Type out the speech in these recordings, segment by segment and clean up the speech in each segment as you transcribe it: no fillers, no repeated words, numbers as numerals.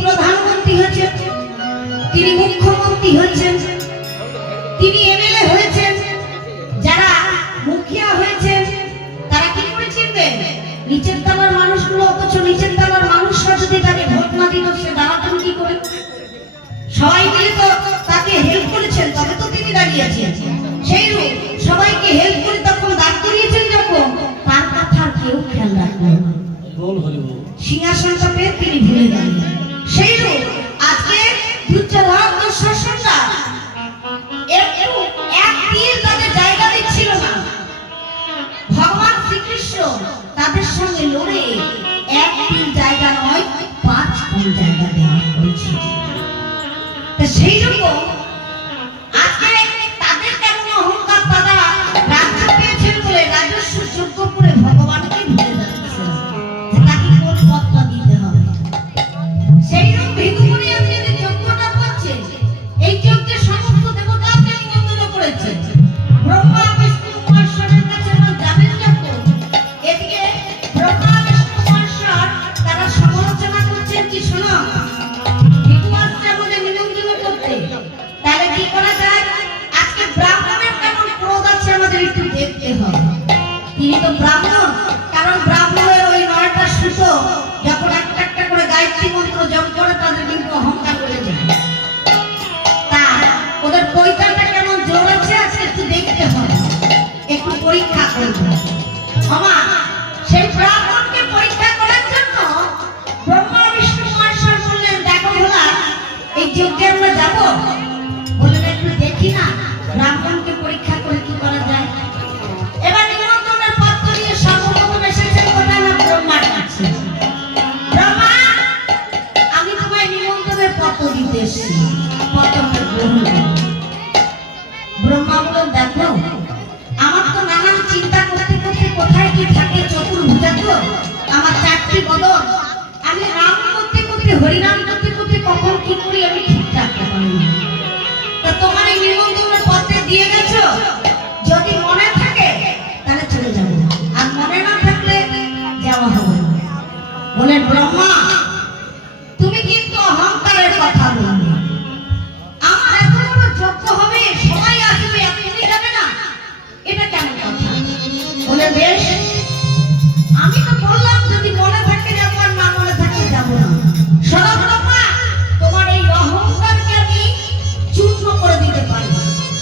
প্রধানমন্ত্রী হয়েছেন, তিনি মুখ্যমন্ত্রী হয়েছেন, তিনি এমএলএ হয়েছেন, যারা মুখিয়া হয়েছেন তারা কি করে চিনবেন নিচের তলার মানুষগুলো? অথচ নিচের তলার মানুষরা যদি তাকে ভোট না দিত সে দাঁড়াতেন কি করে? সবাই মিলে তো তাকে হেল্প করেছেন, তবে তো তিনি দাঁড়িয়েছেন। সেই সবাইকে হেল্প করে তখন দাঁড় করিয়েছেন, যখন তার কথা কেউ খেয়াল রাখলেন না, সিংহাসনটা পেয়ে তিনি ভুলে গেলেন। সেই আজকে দুর্যোধন শাসনটা এক তীর তাদের জায়গা দিচ্ছিল না। ভগবান শ্রীকৃষ্ণ তাদের সঙ্গে লড়ে এক তীর জায়গা নয় 5 গুণ জায়গা দেওয়া হয়েছে। সেই রকম আজকে তাদের কেমন অহংকার, তারা রাজ্য পেয়েছেন বলে রাজস্ব যোগ্য করে ভগবানকে ভুলে যাচ্ছে যে তাকে কোন পদটা দিতে হবে। সেই রকম ভিক্ষুকনি আপনি যদি যজ্ঞটা করছেন, এই যজ্ঞে সমস্ত দেবতাকে নিমন্ত্রণ করেছেন। ব্রহ্মা বিষ্ণু মহেশ্বরের কাছে যাবেন যখন, এদিকে ব্রহ্মা বিষ্ণু মহেশ্বর তারা সমালোচনা করছেন কি শোনো, তাহলে কি করা যায়? আজকে ব্রাহ্মণের কেমন ক্রোধ আছে আমাদের একটু দেখতে হবে। তিনি তো ব্রাহ্মণ, কারণ ব্রাহ্মণের ওই 9টা সুতো যখন একটা একটা করে গায়ত্রী মন্ত্র জপ করে তাদের কিন্তু অহংকার করে যায়। তা ওদের পৈতাটা কেমন জোর আছে আজকে একটু দেখতে হবে, একটু পরীক্ষা করবো। আমা সেই ব্রাহ্মণকে পরীক্ষা করার জন্য ব্রহ্মা বিষ্ণু মহেশ্বর বললেন, দেখো ভোলা, এই যজ্ঞে আমরা যাবো, বললেন একটু দেখি না ব্রাহ্মণকে পরীক্ষা করে কি করা যায়। এবার নিমন্ত্রণের পত্র নিয়ে সর্বপ্রথম এসেছেন কোথায় না ব্রহ্মার কাছে। ব্রহ্মা, আমি তোমায় নিমন্ত্রণের পত্র দিতে এসেছি, পত্রটা গ্রহণ করো। ব্রহ্মা বললেন, দেখো আমার তো নানান চিন্তা করতে করতে কোথায় কি থাকে, চতুর্ভুজা তো আমার 4টি বদন, আমি রাম করতে করতে হরিনাম করতে করতে কখন কি করি আমি ঠিক রাখতে পারি না। তা তোমার এই নিমন্ত্রণের পত্রে দিয়ে গেছো, যদি মনে থাকে তাহলে চলে যাবো, আর মনে না থাকলে যাওয়া হবে না। বলেন, ব্রহ্মা তুমি কিন্তু অহংকারের কথা বললে, আমার এত বড় যজ্ঞ হবে, সবাই আসবে, তুমি যাবে না, এটা কেমন কথা? বলে, বেশ, আমি তো বললাম যদি মনে থাকে যাবো, আর না মনে থাকলে যাবো না। শোনো ব্রহ্মা, তোমার এই অহংকারকে আমি চূর্ণ করে দিতে পারি।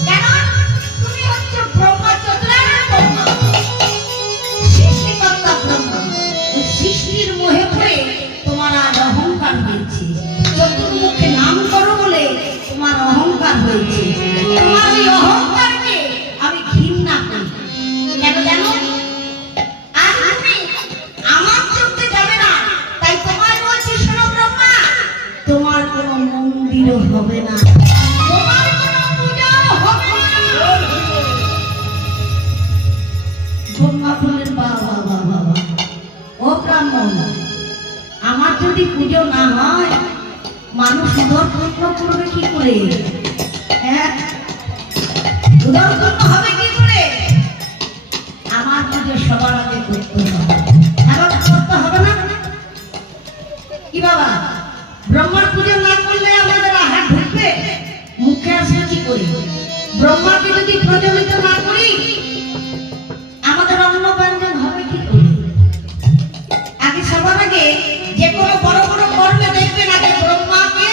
কেন? তুমি হচ্ছে ব্রহ্মা, চতুরায়ণ ব্রহ্মা, সৃষ্টিকর্তা ব্রহ্মা। সৃষ্টির মোহে পড়ে তোমার আজ অহংকার হয়েছে, চতুর্মুখে নাম করো বলে তোমার অহংকার হয়েছে। তোমার এই অহংকারকে আমি ঘৃণা করি। কেন জানো? আজ তুমি আমার চোখে যাবে না, তাই তোমায় বলছি, শোনো ব্রহ্মা, তোমার কোনো মন্দিরও হবে না, তোমার কোনো পূজাও হবে না। ব্রহ্মা বললেন, বাবা বাবা, ও ব্রাহ্মণ, আমার যদি পুজো না হয় মানুষ উদরপূর্ণ করবে কি করে? হ্যাঁ, উদরপূর্ণ হবে কি করে? আমার পুজো সবার আগে করতে হবে, এখন করতে হবে না কি বাবা? ব্রহ্মার পুজো না করলে আমাদের আহার ঢুকবে, মুখে আসবে কি করে? ব্রহ্মাকে যদি প্রজ্বলিত না করি আমাদের অন্ন ব্যঞ্জন হবে কি করে? আগে সবার আগে যে কোনো বড় বড় কর্মে দেখবেন আগে ব্রহ্মাকে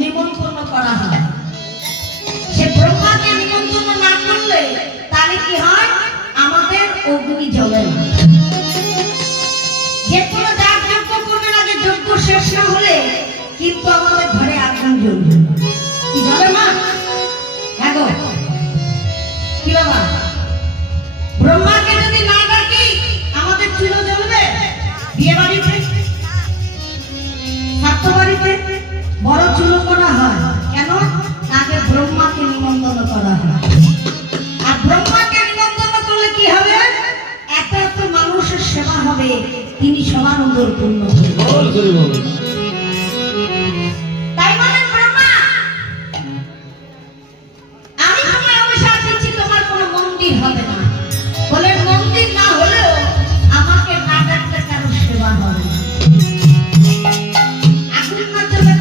নিমন্ত্রণ করা হয়। সে ব্রহ্মাকে নিমন্ত্রণ না করলে তাহলে কি হয়? আমাদের অগ্নি জ্বলে না। যে কোনো যাগযজ্ঞ করবেন আগে যজ্ঞ শেষ না হলে কিন্তু আমাদের ঘরে আগুন জ্বলবে, কি জ্বলে না? হ্যাঁ গো, কি বাবা? ব্রহ্মাকে যদি না ডাকি আমাদের চুলো জ্বলবে? বিয়ে বাড়িতে, ছাত্র বাড়িতে বড় চুলো করা হয় কেন? আগে ব্রহ্মাকে নিমন্ত্রণ করা হয়। আর ব্রহ্মাকে নিমন্ত্রণ করলে কি হবে? এত এত মানুষের সেবা হবে, তিনি সবার উদরপূর্ণ হবেন। তাই বলেন, ব্রহ্মা আমি তোমায় অভিশাপ দিচ্ছি, তোমার কোনো মন্দির হবে না। বলেন, মন্দির না হলেও আমাকে না ডাকলে কারো সেবা হবে না। আগুন না জ্বলে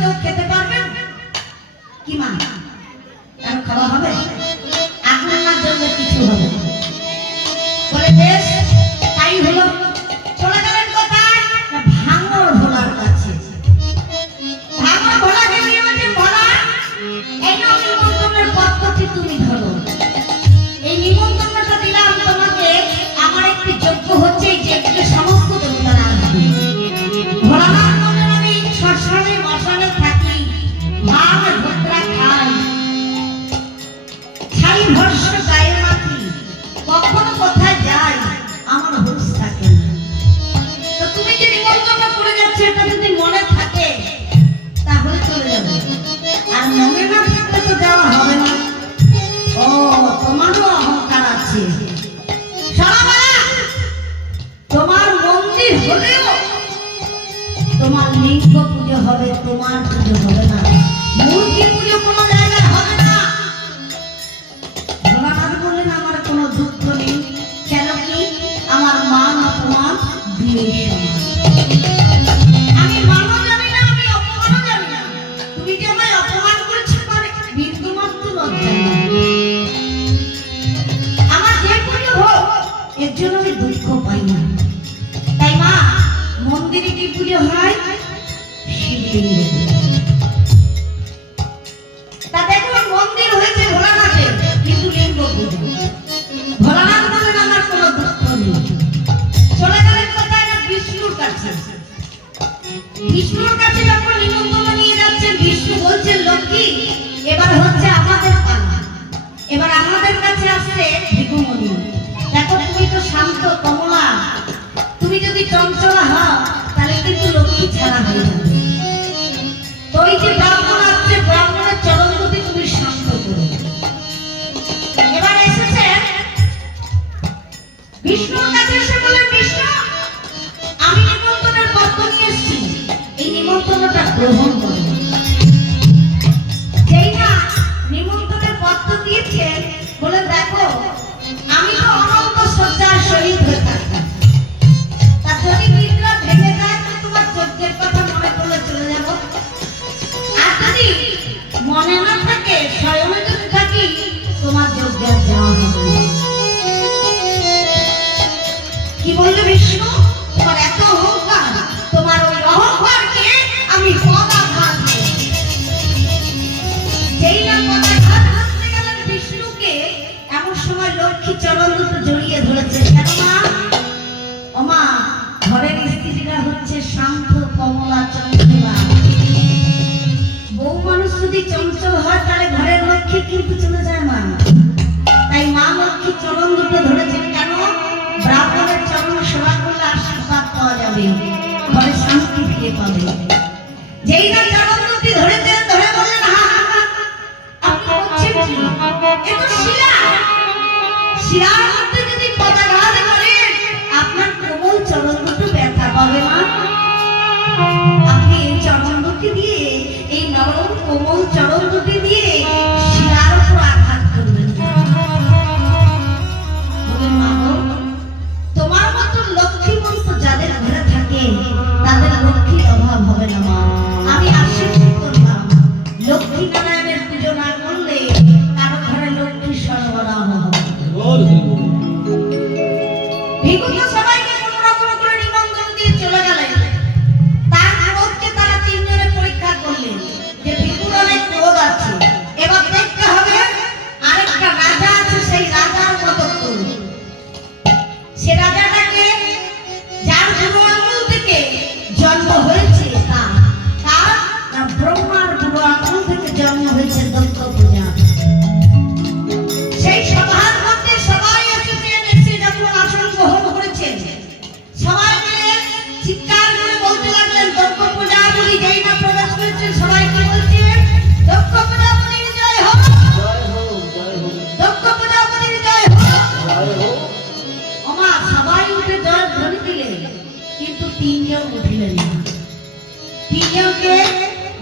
তোমার পুজো হবে না, মূর্তি পুজো কোনো জায়গায় হবে না। ভোলানাথ বললেন আমার কোনো দুঃখ নেই, কেন কি আমার মান অপমান দুই সমান। আমি মানও জানি না, আমি অপমানও জানি না। তুমি যে আমায় অপমান করেছো মানে বিন্দুমাত্র লজ্জা নেই। আমার যে পুজো হোক এর জন্য আমি দুঃখ পাই না। তাই মা, মন্দিরে কি পুজো হয়? শিবলিঙ্গে। তা দেখুন মন্দির হয়েছে ভোলানাথের, কিন্তু লিঙ্গ পুজো। ভোলানাথ বলেন আমার কোনো দুঃখ নেই। চলে গেলেন কোথায় না বিষ্ণুর কাছে। বিষ্ণুর কাছে যখন নিমন্ত্রণ নিয়ে যাচ্ছেন, বিষ্ণু বলছেন লক্ষ্মী এবার হচ্ছে আমাদের পালা, এবার আমাদের কাছে আসছে ভিকুমণি। দেখো তুমি তো শান্ত কমলা, তুমি যদি চঞ্চলা হও তাহলে কিন্তু লক্ষ্মী ছাড়া হয়ে যাবে। তো এই যে ব্রাহ্মণ আসছে, ব্রাহ্মণের চরণ দুটি তুমি শান্ত করো। এবার এসেছে বিষ্ণুর কাছে, এসে বলেন বিষ্ণু আমি নিমন্ত্রণের পত্র নিয়ে এসেছি, এই নিমন্ত্রণটা গ্রহণ করো। যেই না নিমন্ত্রণের পত্র দিয়েছে, বলে দেখো আমি তো অনন্ত শয্যার শহীদ হয়ে থাকতাম, তা যদি নিদ্রা ভেঙে যায় তো তোমার যজ্ঞের কথা মনে পড়লে চলে যাব, আর যদি মনে না থাকে স্বয়নে যদি থাকি তোমার যজ্ঞের যাওয়া হবে না। কি বললে বিষ্ণু? তোমার এত অহংকার, তোমার ওই অহংকারকে আমি পদাঘাত দেব। যেই না পদাঘাত করতে গেলেন বিষ্ণুকে, এমন সময় লক্ষ্মী চরণ দুটো জড়িয়ে ধরেছে। কেন মা? ও মা, ঘরের স্ত্রীরা হচ্ছে শান্ত কমলা চঞ্চলা। বউ মানুষ যদি চঞ্চল হয় তাহলে ঘরের লক্ষ্মী কিন্তু চলে যায় মা। তাই মা লক্ষ্মী চরণ দুটো ধরেছেন। কেন? ব্রাহ্মণের চরণ সেবা করলে আশীর্বাদ পাওয়া যাবে, ঘরে শান্তি ফিরে পাবে। যেই না চরণ দুটি ধরেছেন, ধরে বললেন হা হা হা আপনি বলছেন কি? এ তো শিলা, শিলার মধ্যে যদি পদাঘাত করেন আপনার কোমল চরণ দুটো ব্যথা পাবে না। আপনি এই চরণ দুটি দিয়ে, এই নরম কোমল চরণ দুটি দিয়ে শিলার উপর আঘাত করবেন। মা গো, তোমার মতো লক্ষ্মীমন্ত যাদের ঘরে থাকে তাদের লক্ষ্মীর অভাব হবে না মা। আমি আশীর্বাদ করলাম, লক্ষ্মী নারায়ণের পুজো না করলে কারো ঘরে লক্ষ্মীর সরবরাহ হবে। ভিখু তো সবাইকে কোনো রকম করে নিমন্ত্রণ দিয়ে চলে গেলেন। তার ক্রোধকে তারা তিনজনে পরীক্ষা করলেন যে ভিখুর অনেক ক্রোধ আছে, এবার দেখতে হবে আরেকটা রাজা আছে, সেই রাজার মতো করুন। সে রাজাটাকে যার বুড়ো আঙুল থেকে জন্ম হয়েছে, তার ব্রহ্মার বুড়ো আঙুল থেকে জন্ম হয়েছে দক্ষ পূজা। সেই সভার মধ্যে সবাই এসেছেন, এসে যখন আসন গ্রহণ করেছেন সবাই মিলে চিৎকার করে বলতে লাগলেন দক্ষ পূজা বলি। যেই না প্রবেশ করেছেন সবাই কি বলছেন? দক্ষ পূজা বলির জয় হোক, দক্ষ পূজা বলির জয় হোক। ওমা, সবাই উঠে জয় ধ্বনি দিলেন, কিন্তু তিনজন উঠিলেন না। তিনজনকে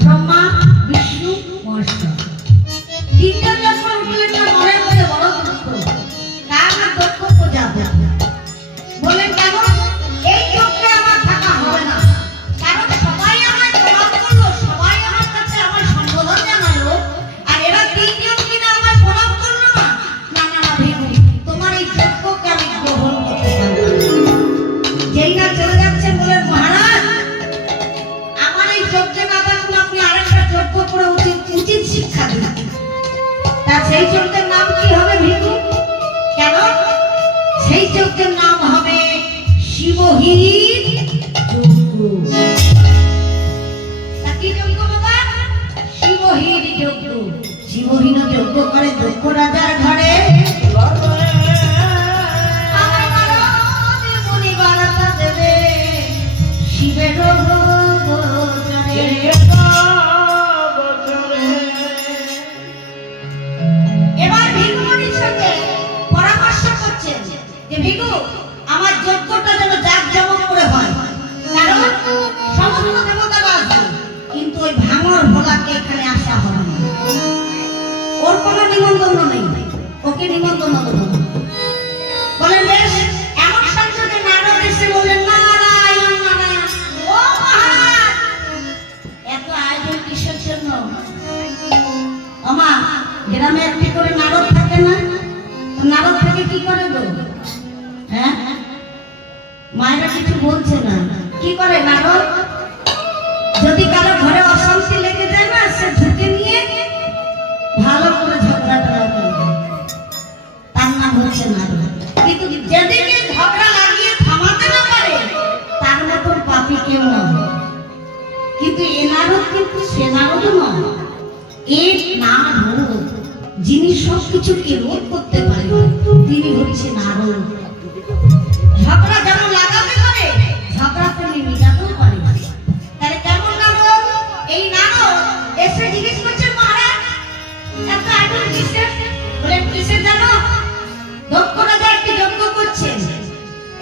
ব্রহ্মা, বিষ্ণু, মহেশ্বর, তিনজন যখন উঠলেন না, মনের মধ্যে বড় দুঃখ। কার না? দক্ষ প্রজাপতি। বলেন কেন? এই যজ্ঞে আমার থাকা হবে না, কারণ সবাই আমায় প্রণাম করলো, সবাই আমার কাছে আমার সম্বোধন জানালো, আর এরা তিনজন কিনা আমায় প্রণাম করলো না। না না না ভিখু, তোমার এই যজ্ঞকে আমি গ্রহণ করতে পারবো না। যেই না চলে যাচ্ছেন বলেন মহারাজ আমার এই যজ্ঞে না থাকুন, আপনি আরেকটা যজ্ঞ করে উচিত শিক্ষা দিন। তা সেই যজ্ঞের নাম কি হবে ভিখু? কেন? সেই যজ্ঞের নাম হবে শিবহীন যজ্ঞ। তা কি যজ্ঞ বাবা? শিবহীন যজ্ঞ। শিবহীন যজ্ঞ করে দক্ষ রাজার ঘরে শিবের এবার ভিখুমণির সঙ্গে পরামর্শ করছেন যে ভিখু আমার যজ্ঞটা যেন জাঁকজমক করে হয়, কারণ সমস্ত দেবতারা আসবে, কিন্তু ওই ভাঙর ভোলাকে এখানে আসা হবে না। ওর কোনো নিমন্ত্রণ নেই, ওকে নিমন্ত্রণ দেবো। বলেন বেশ। এমন সংসদে নারদ এসে বললেন, নারায়ণ নারায়ণ, ও মহারাজ এত আয়োজন কিসের জন্য? ওমা, গ্রামে একটি করে নারদ থাকে না? নারদ থেকে কি করে গো? হ্যাঁ, মায়েরা কিছু বলছে না। কি করে নারদ? যদি কারো ঘরে অশান্তি লেগে যায় না, সে ঝুঁকে নিয়ে ভালো করে ঝগড়াটা করবে, তার নাম হচ্ছে নারদ। কিন্তু যেদিকে ঝগড়া লাগিয়ে থামাতে না পারে, তার মতন পাপী কেউ নয়। কিন্তু এ নারদ কিন্তু সে নারদ নয়। এর নারদ যিনি সবকিছুকে রোধ করতে পারে, তিনি হচ্ছে নারদ। ঝগড়া যেমন লাগাতে পারে, ঝগড়া তুমি মিটাতেও পারে। তাহলে কেমন নারদ? এই নারদ এসে জিজ্ঞেস করছে, মহারাজ এত আয়োজন কিসের? বলেন কিসের জানো? দক্ষ রাজা একটি যজ্ঞ করছেন।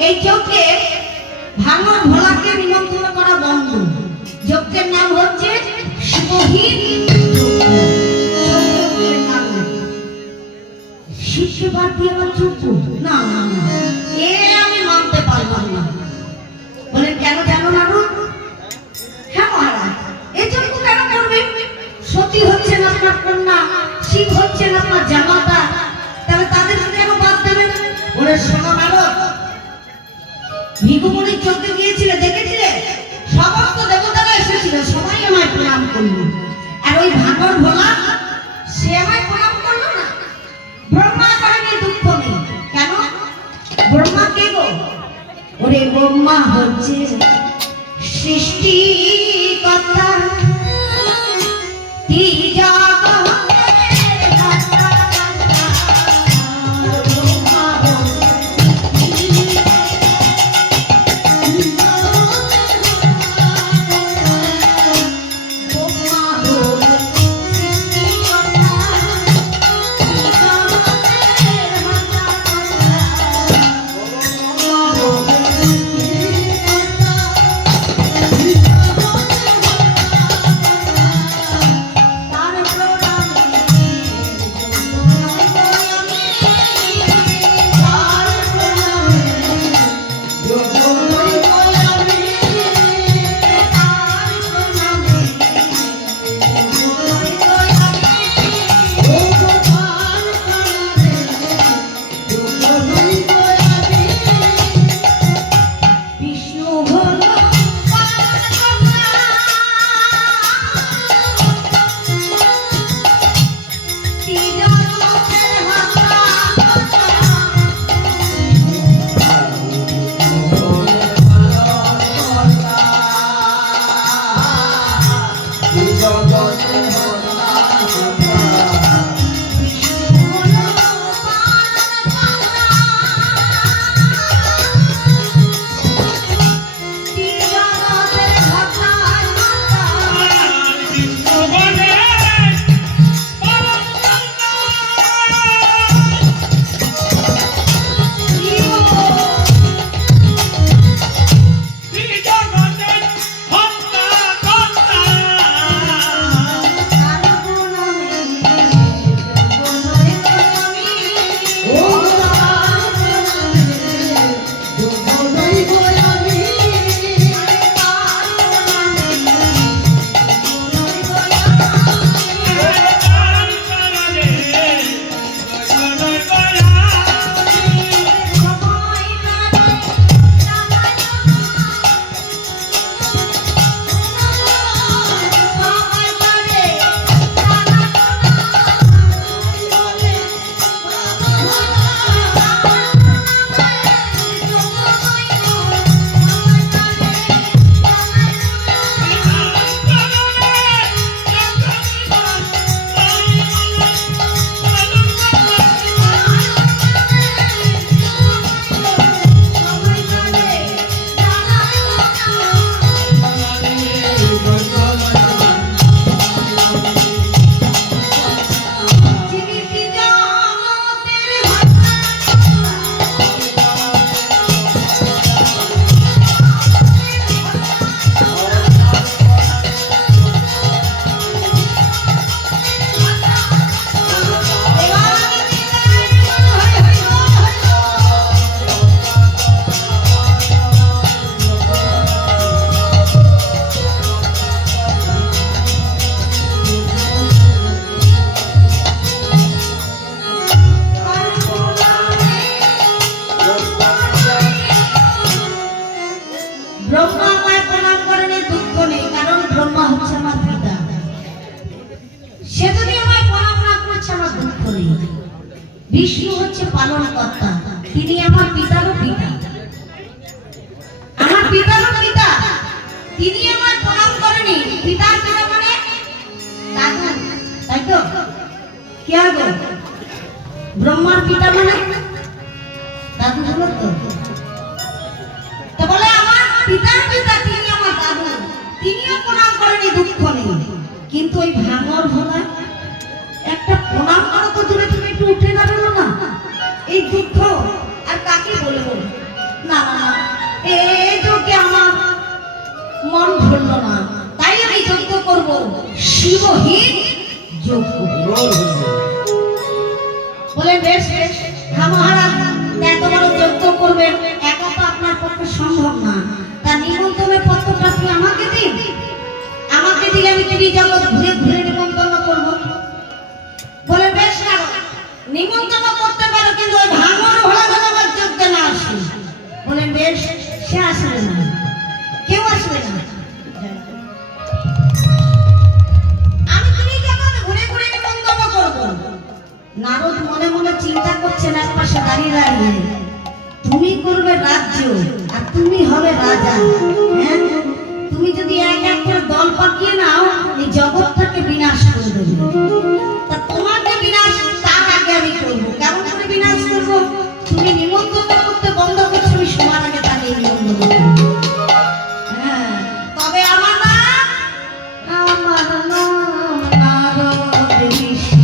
এই যজ্ঞে ভাঙর ভোলাকে নিমন্ত্রণ করা বন্ধ। যজ্ঞের নাম হচ্ছে শিবহীন শিষ্য বাদ দিয়ে আবার চুপ? না না না, এ আমি মানতে পারলাম না। বলেন কেন জানো নারদ? হ্যাঁ মহারাজ, এই যজ্ঞ কেন করবেন? সতী হচ্ছেন আপনার কন্যা, শিব হচ্ছেন আপনার জামাতা, তাহলে তাদেরকে কেন বাদ দেবেন? বলে শোনো নারদ, ভিগুমুনির যজ্ঞে গিয়েছিলে, দেখেছিলে সমস্ত দেবতারা এসেছিল, সবাই আমায় প্রণাম করলো। আর ওই ভাঙর ভোলা সে আমায় প্রণাম করলো না। ব্রহ্মা করেনি, দুঃখ নেই। কেন? ব্রহ্মা কে গো? ওরে ব্রহ্মা হচ্ছে সৃষ্টি কথা, বিষ্ণু হচ্ছে পালনকর্তা, তিনি আমার পিতারও পিতা, আমার পিতারও পিতা, তিনি আমার প্রণাম করেনি। পিতার পিতা মানে দাদু, তাই তো? কি হবে? ব্রহ্মার পিতা মানে দাদু হলো তো। তো বলে আমার পিতার পিতা, তিনি আমার দাদু, তিনিও প্রণাম করেনি, দুঃখ নেই। কিন্তু ওই ভাঙর ভোলা একটা প্রণাম করো তো দূরে, তুমি একটু উঠে দাঁড়ালো না, এই দুঃখ আর কাকে বলবো? না না না, এই যোগে আমার মন ধরলো না, তাই আমি যজ্ঞ করব, শিবহীন যজ্ঞ। বলে বেশ বেশ, হ্যাঁ মহারাজ, এত বড় যজ্ঞ করবেন, একা তো আপনার পক্ষে সম্ভব না, তার নিমন্ত্রণের পত্রটা আপনি আমাকে দিন, আমাকে দিলে আমি ত্রিজগৎ ঘুরে ঘুরে নিমন্ত্রণ করব। বলে বেশ না, নিমন্ত্রণ করতে পারো, কিন্তু ওই ভাঙর ভোলা যেন আমার যজ্ঞে না আসে। বলেন বেশ, সে আসবে না, কেউ আসবে না, আমি ত্রিজগৎ ঘুরে ঘুরে নিমন্ত্রণ করব। নারদ মনে মনে চিন্তা করছেন এক পাশে দাঁড়িয়ে দাঁড়িয়ে, তুমি করবে রাজ্য আর তুমি হবে রাজা। হ্যাঁ, তুমি যদি এক এক করে দল পাকিয়ে নাও, এই জগৎটাকে বিনাশ করে দেবে। তা তোমাকে বিনাশ তার আগে আমি করবো। কেমন করে বিনাশ করবো? তুমি নিমন্ত্রণ করতে বন্ধ করছো, আমি সবার আগে তাকে নিমন্ত্রণ করবো। হ্যাঁ, তবে আমার নাম নারদ ঋষি।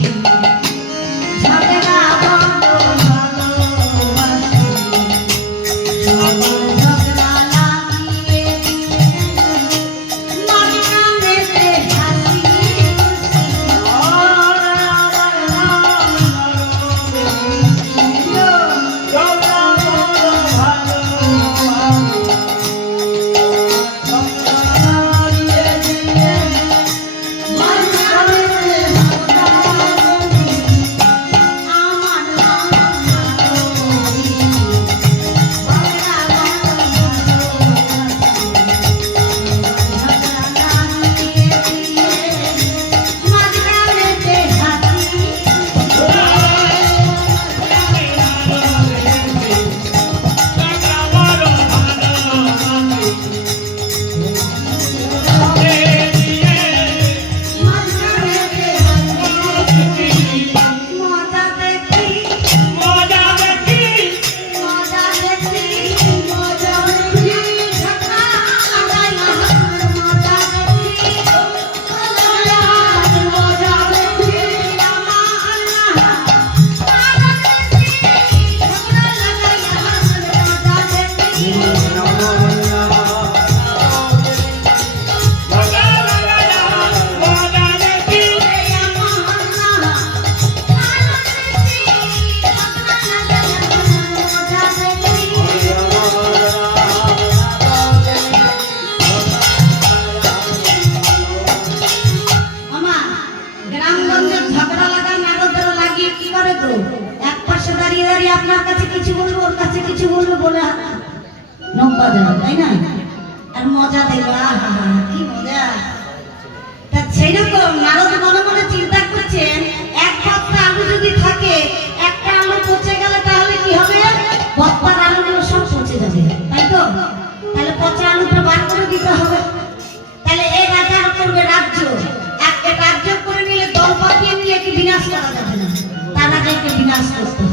আপনার কাছে কিছু বলবো, ওর কাছে কিছু বলবো, বলে নৌকা দেবে, তাই না? আর মজা দেবে, আহা কি মজা। তা সেইরকম নারদ মনে মনে চিন্তা করছেন, এক পাত্র আলু যদি থাকে, একটা আলু পচে গেলে তাহলে কি হবে? বপ্পার আলুগুলো সব পচে যাবে, তাই তো? তাহলে পচা আলুটা বার করে দিতে হবে। তাহলে এই রাজা করবে রাজ্য, একটা রাজ্য করে নিলে দল পাকিয়ে নিলে কি বিনাশ করা যাবে না, তার আগে বিনাশ করতে